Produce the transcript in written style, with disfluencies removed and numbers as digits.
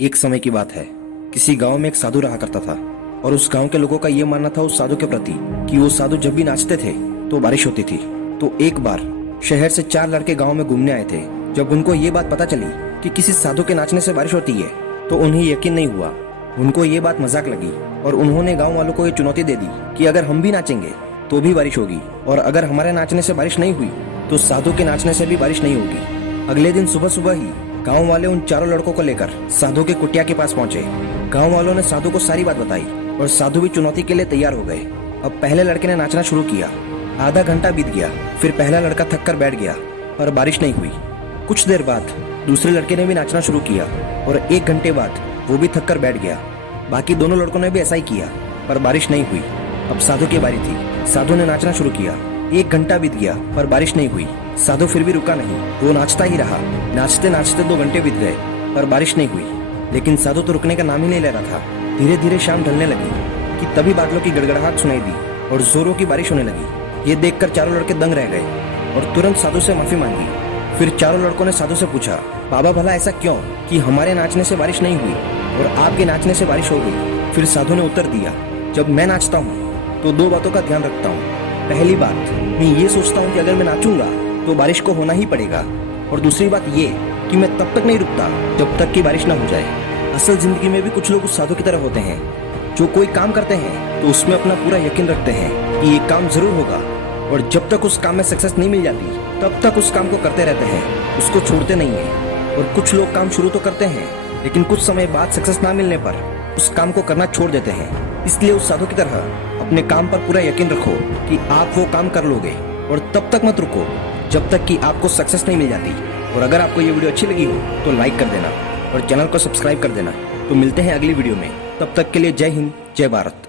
एक समय की बात है। किसी गांव में एक साधु रहा करता था और उस गांव के लोगों का यह मानना था उस साधु के प्रति कि वो साधु जब भी नाचते थे तो बारिश होती थी। तो एक बार शहर से 4 लड़के गांव में घूमने आए थे। जब उनको ये बात पता चली कि किसी साधु के नाचने से बारिश होती है तो उन्हें यकीन नहीं हुआ। उनको ये बात मजाक लगी और उन्होंने गाँव वालों को ये चुनौती दे दी कि अगर हम भी नाचेंगे तो भी बारिश होगी, और अगर हमारे नाचने से बारिश नहीं हुई तो साधु के नाचने से भी बारिश नहीं होगी। अगले दिन सुबह सुबह ही गांव वाले उन चारों लड़कों को लेकर साधु के कुटिया के पास पहुंचे। गांव वालों ने साधु को सारी बात बताई और साधु भी चुनौती के लिए तैयार हो गए। अब पहले लड़के ने नाचना शुरू किया। आधा घंटा बीत गया, फिर पहला लड़का थक कर बैठ गया और बारिश नहीं हुई। कुछ देर बाद दूसरे लड़के ने भी नाचना शुरू किया और 1 घंटे बाद वो भी थक कर बैठ गया। बाकी दोनों लड़कों ने भी ऐसा ही किया पर बारिश नहीं हुई। अब साधु की बारी थी। साधु ने नाचना शुरू किया। 1 घंटा बीत गया पर बारिश नहीं हुई। साधु फिर भी रुका नहीं, वो नाचता ही रहा। नाचते नाचते 2 घंटे बीत गए पर बारिश नहीं हुई, लेकिन साधु तो रुकने का नाम ही नहीं ले रहा था। धीरे धीरे शाम ढलने लगी कि तभी बादलों की गड़गड़ाहट सुनाई दी और जोरों की बारिश होने लगी। ये देखकर चारों लड़के दंग रह गए और तुरंत साधु से माफी मांगी। फिर चारों लड़कों ने साधु से पूछा, बाबा भला ऐसा क्यों कि हमारे नाचने से बारिश नहीं हुई और आपके नाचने से बारिश हो गई? फिर साधु ने उत्तर दिया, जब मैं नाचता हूँ तो 2 बातों का ध्यान रखता हूँ। पहली बात, मैं ये सोचता हूँ कि अगर मैं नाचूंगा तो बारिश को होना ही पड़ेगा, और दूसरी बात ये कि मैं तब तक नहीं रुकता जब तक कि बारिश ना हो जाए। असल जिंदगी में भी कुछ लोग उस साधु की तरह होते हैं जो कोई काम करते हैं तो उसमें अपना पूरा यकीन रखते हैं कि ये काम जरूर होगा, और जब तक उस काम में सक्सेस नहीं मिल जाती तब तक उस काम को करते रहते हैं, उसको छोड़ते नहीं है। और कुछ लोग काम शुरू तो करते हैं लेकिन कुछ समय बाद सक्सेस ना मिलने पर उस काम को करना छोड़ देते हैं। इसलिए उस साधु की तरह अपने काम पर पूरा यकीन रखो कि आप वो काम कर लोगे, और तब तक मत रुको जब तक कि आपको सक्सेस नहीं मिल जाती। और अगर आपको ये वीडियो अच्छी लगी हो तो लाइक कर देना और चैनल को सब्सक्राइब कर देना। तो मिलते हैं अगली वीडियो में, तब तक के लिए जय हिंद, जय भारत।